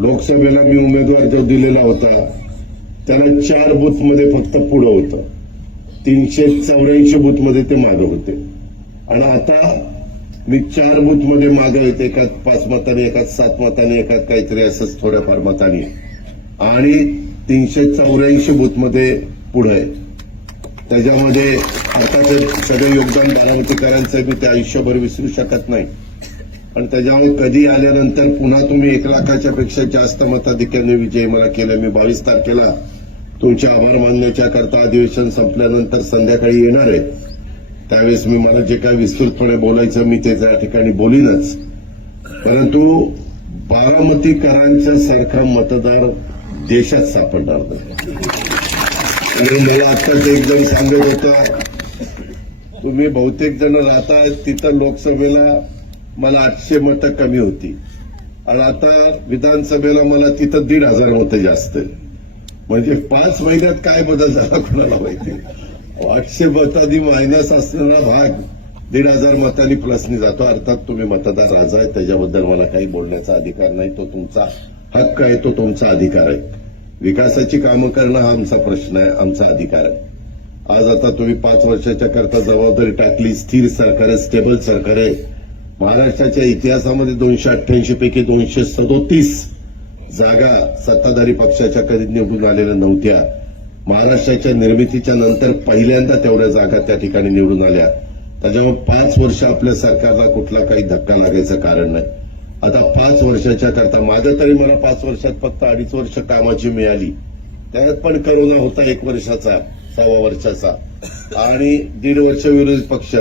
लोकसभेला मी उमेदवार जो दिलेला होता त्याला चार बूथमध्ये फक्त पुढं होतं. तीनशे चौऱ्याऐंशी बूथमध्ये ते मागं होते. आणि आता मी चार बूथमध्ये मागं येते एकात पाच मताने एकात सात मताने एकात काहीतरी असंच थोड्याफार मताने. आणि तीनशे चौऱ्याऐंशी बूथमध्ये पुढं पुढे आहे. त्याच्यामध्ये अर्थात सगळं योगदान बारामतीकरांचं मी ते आयुष्यभर विसरू शकत नाही. पण त्याच्यामुळे कधी आल्यानंतर पुन्हा तुम्ही एक लाखाच्या पेक्षा जास्त मताधिक्याने विजय मला केलं. मी बावीस तारखेला तुमचे आभार मानण्याच्या करता अधिवेशन संपल्यानंतर संध्याकाळी येणार आहे. त्यावेळेस मी मला जे काय विस्तृतपणे बोलायचं मी ते त्या ठिकाणी बोलीनच. परंतु बारामतीकरांच्या सारखा मतदार देशात सापडणार नाही. आणि मला आत्ताच एक जण सांगत होता तुम्ही बहुतेक जण राहता तिथं लोकसभेला मला आठशे मतं कमी होती. आणि आता विधानसभेला मला तिथं दीड हजार मतं जास्त म्हणजे पाच महिन्यात काय बदल झाला कोणाला माहिती? आठशे मतांनी मायनस असणारा भाग दीड हजार मतांनी प्लसनी जातो. अर्थात तुम्ही मतदार राजा आहे त्याच्याबद्दल मला काही बोलण्याचा अधिकार नाही. तो तुमचा हक्क आहे तो तुमचा अधिकार आहे. विकासाची कामं करणं हा आमचा प्रश्न आहे आमचा अधिकार आहे. आज आता तुम्ही पाच वर्षाच्या करता जबाबदारी टाकली स्थिर सरकार आहे स्टेबल सरकार आहे. महाराष्ट्राच्या इतिहासामध्ये दोनशे अठ्ठ्याऐंशी पैकी दोनशे सदोतीस जागा सत्ताधारी पक्षाच्या कधी निवडून आलेल्या नव्हत्या. महाराष्ट्राच्या निर्मितीच्या नंतर पहिल्यांदा तेवढ्या जागा त्या ठिकाणी निवडून आल्या. त्याच्यामुळे पाच वर्ष आपल्या सरकारला कुठला काही धक्का लागायचं कारण नाही. आता पाच वर्षाच्या करता माझं तरी मला पाच वर्षात फक्त अडीच वर्ष कामाची मिळाली. त्यात पण करोना होता एक वर्षाचा सव्वा वर्षाचा. आणि दीड वर्ष विरोधी पक्ष